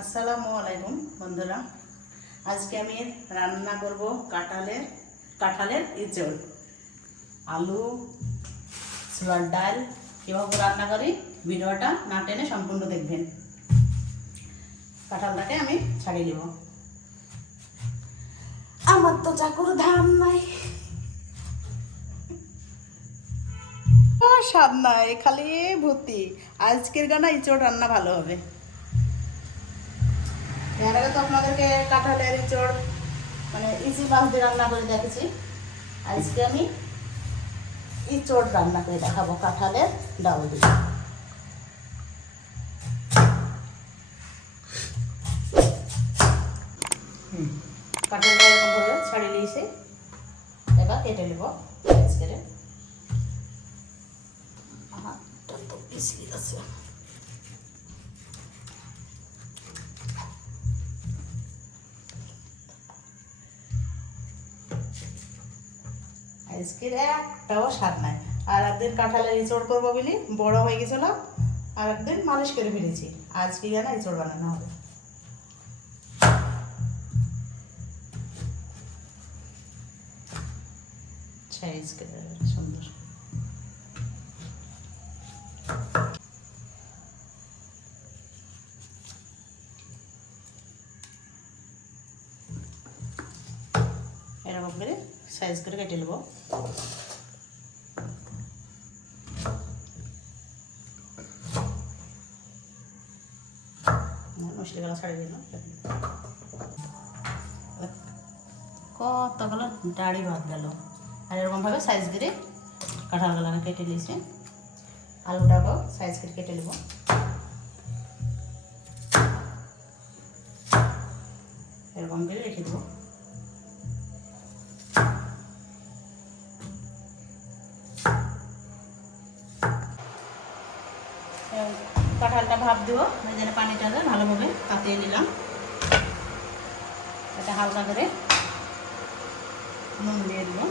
আসসালামু আলাইকুম বন্ধুরা, আজকে আমি রান্না করব কাঁঠালের ইঁচড়। আলু, ছোলার ডাল কীভাবে রান্না করি ভিডিওটা না টেনে সম্পূর্ণ দেখবেন। কাঁঠালটাকে আমি ছাড়িয়ে নেব। আমার তো চাকুর ধান নাই, স্বাদ নাই, খালি ভর্তি। আজকের গানা ইঁচড় রান্না ভালো হবে। এর আগে তো আপনাদেরকে কাঁঠালের ইঁচড় মানে ইজি মাছ দিয়ে রান্না করে দেখেছি। আজকে আমি ইঁচড় রান্না করে দেখাবো কাঁঠালের ডাল দিয়ে। কাঁঠালটা এরকমভাবে ছাড়িয়ে নিয়েছি, এবার কেটে নেব সাইজ করে। হাতটা তো বেশি আছে। আজকের একটাও স্বাদ নাই। আর একদিন কাঁঠালের ইঁচড় করবো বলি বড় হয়ে গেছিল, আর একদিন মালিশ করে ফেলেছি। আজকে না ইঁচড় বানানো হবে। সাইজ করে সুন্দর। এরকম করে সাইজ করে কেটে নেব। মশলাগুলো ছাড়িয়ে দিলাম। কতগুলো দাড়ি ভাত গেল। আর এরকমভাবে সাইজ করে কাঁঠালগুলো আমি কেটে নিয়েছি। আলুটাকেও সাইজ করে কেটে নেব। এরকম করে রেখে দেবো। কাঁঠালটা ভাপ দেবো, যেন পানিটা ভালোভাবে কাটিয়ে নিলাম। এটা হালকা করে নুন দিয়ে দেবো।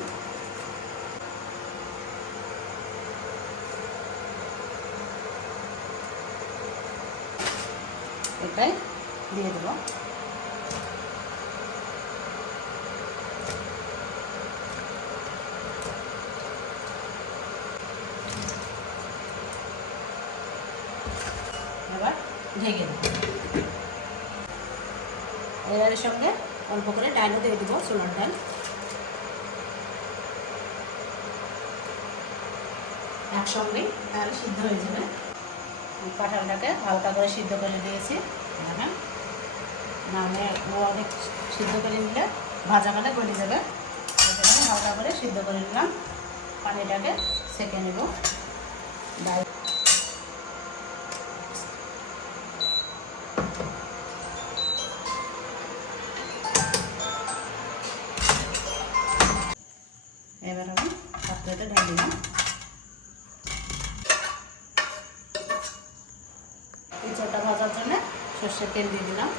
এটাই দিয়ে দেবো। এবার ঢেকে দেবো। এর সঙ্গে অল্প করে ডালও দিয়ে দেবো, ছোলার ডাল। একসঙ্গেই তাহলে সিদ্ধ হয়ে যাবে। কাঁঠালটাকে হালকা করে সিদ্ধ করে দিয়েছি। এখন নাহলে ও অনেক সিদ্ধ করে নিলে ভাজা কালে গলে যাবে। এখানে হালকা করে সিদ্ধ করে নিলাম। পানিটাকে সেঁকে নেব। ডাল এবার আমি পাত্রটা ঢেলে দিলাম। ইঁচড়টা ভাজার জন্য সর্ষের তেল দিয়ে দিলাম।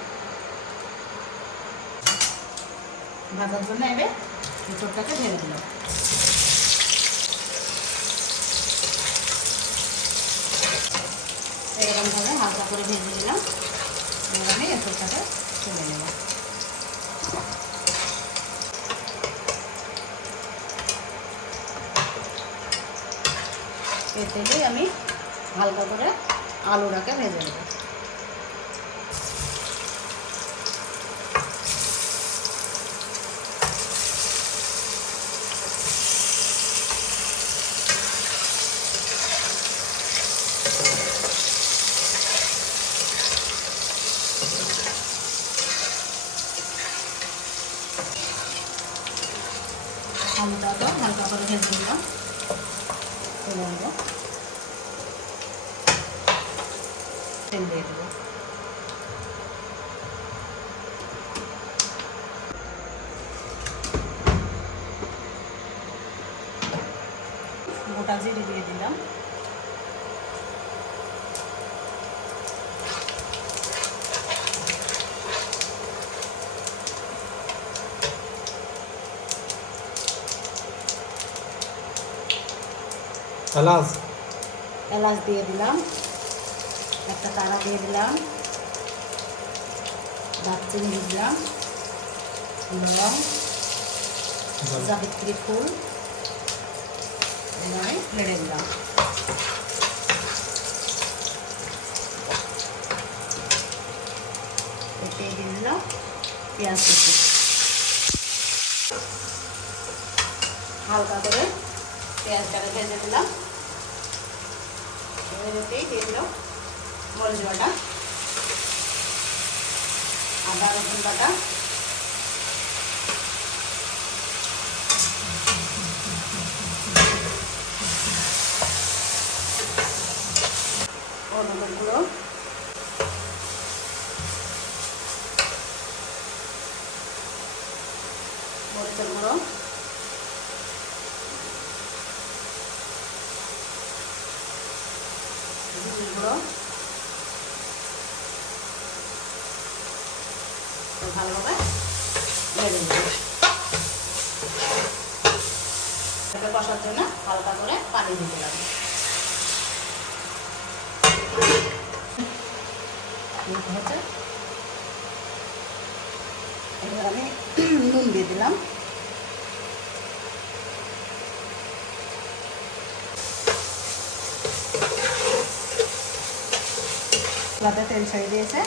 ভাজার জন্য এবার ইঁচড়টাকে ঢেলে দিলাম। এরকমভাবে হালকা করে ভেজে দিলাম। এবার আমি ইঁচড়টাকে তুলে নেব। এর তেলেই আমি হালকা করে আলুটাকে ভেজে নেব। আলুটাকে হালকা করে ভেজে দিলাম। তুলে নেব। তেল দিয়ে দেবো। গোটা জিরে দিয়ে দিলাম। এলাচ দিয়ে দিলাম। একটা তারা দিয়ে দিলাম। দারচিনি দিলাম, লবং, জাবিত্রী ফুল এভাবে নেড়ে দিলাম। এতে দিয়ে দিলাম পেঁয়াজ কুচি, হালকা করে পেঁয়াজটাকে ভেজে দিলাম। এতেই দিয়ে দিলাম মরিচ বাটা, আদা রসুন বাটা, হলুদের গুঁড়ো, মরিচের গুঁড়ো, জিরের গুঁড়ো, ভালোভাবে নেড়ে দেব। এটাকে কষার জন্য হালকা করে পানি দিয়ে দিলাম। এবার আমি নুন দিয়ে দিলাম। চুলাতে তেল ছেড়ে দিয়েছে,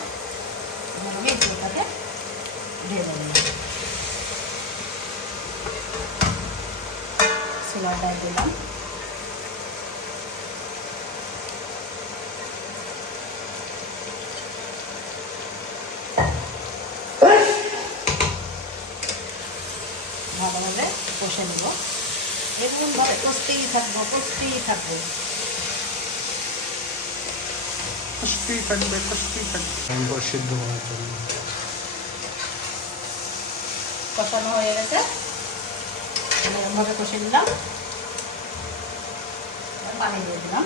এবার আমি এই চুলাটাকে দিয়ে দেবো। সিলারটায় দিলাম। ভালোভাবে কষে নেব, এরকমভাবে কষতেই থাকবো। সিদ্ধ হওয়ার জন্য কষানো হয়ে গেছে, এরকমভাবে কষে নিলাম। পানি দিয়ে দিলাম।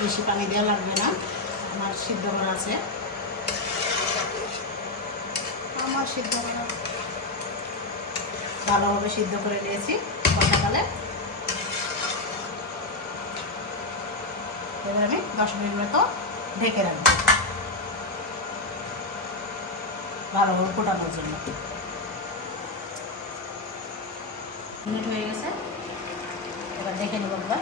বেশি পানি দেওয়া লাগবে না, আমার সিদ্ধ করা আছে। ভালোভাবে সিদ্ধ করে নিয়েছি কষাকালে। এবার আমি 10 মিনিট মতো ঢেকে রাখবো ভালোভাবে ফোটানোর জন্য। মিনিট হয়ে গেছে, এবার দেখে নেব একবার।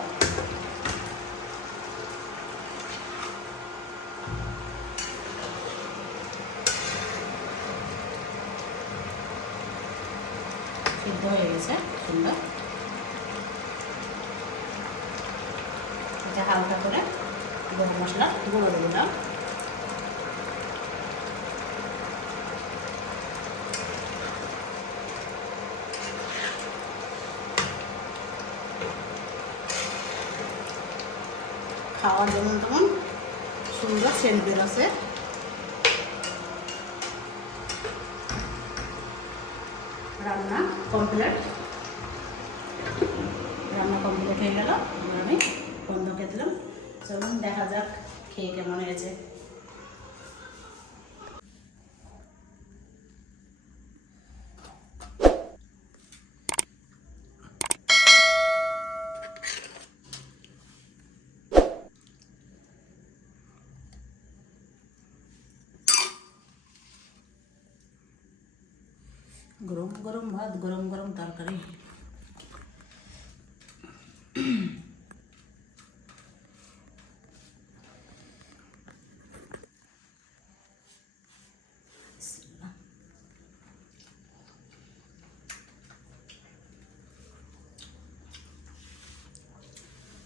সিদ্ধ হয়ে গেছে সুন্দর। এটা হালকা করে গরম মশলা গুঁড়ো দিয়ে দিলাম। খাওয়ার যেমন তেমন সুন্দর সেন্ট বেরোছে। রান্না কমপ্লিট হয়ে গেল। আমি বন্ধ করে দিলাম। চলুন দেখা যাক খেয়ে কেমন হয়েছে। গরম গরম ভাত, গরম গরম তরকারি।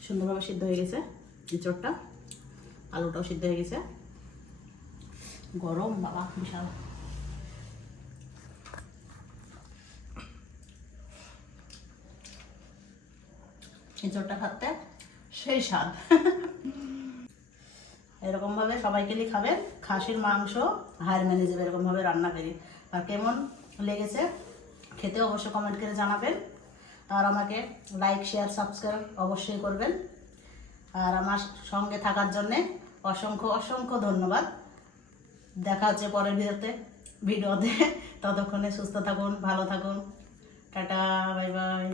সুন্দরভাবে সিদ্ধ হয়ে গেছে এঁচড়টা, আলুটাও সিদ্ধ হয়ে গেছে। গরম বাবা বিশাল। এঁচড়টা খাতে সেই স্বাদ। এরকমভাবে সবাইকে নিয়ে খাবেন। খাসির মাংস হার মেনে যাবে এরকমভাবে রান্না করি। আর কেমন লেগেছে খেতে অবশ্যই কমেন্ট করে জানাবেন। আর আমাকে লাইক শেয়ার সাবস্ক্রাইব অবশ্যই করবেন। আর আমার সঙ্গে থাকার জন্যে অসংখ্য অসংখ্য ধন্যবাদ। দেখা হচ্ছে পরের ভিডিওতে। ভিডিওতে। ততক্ষণে সুস্থ থাকুন, ভালো থাকুন। Tata, bye bye.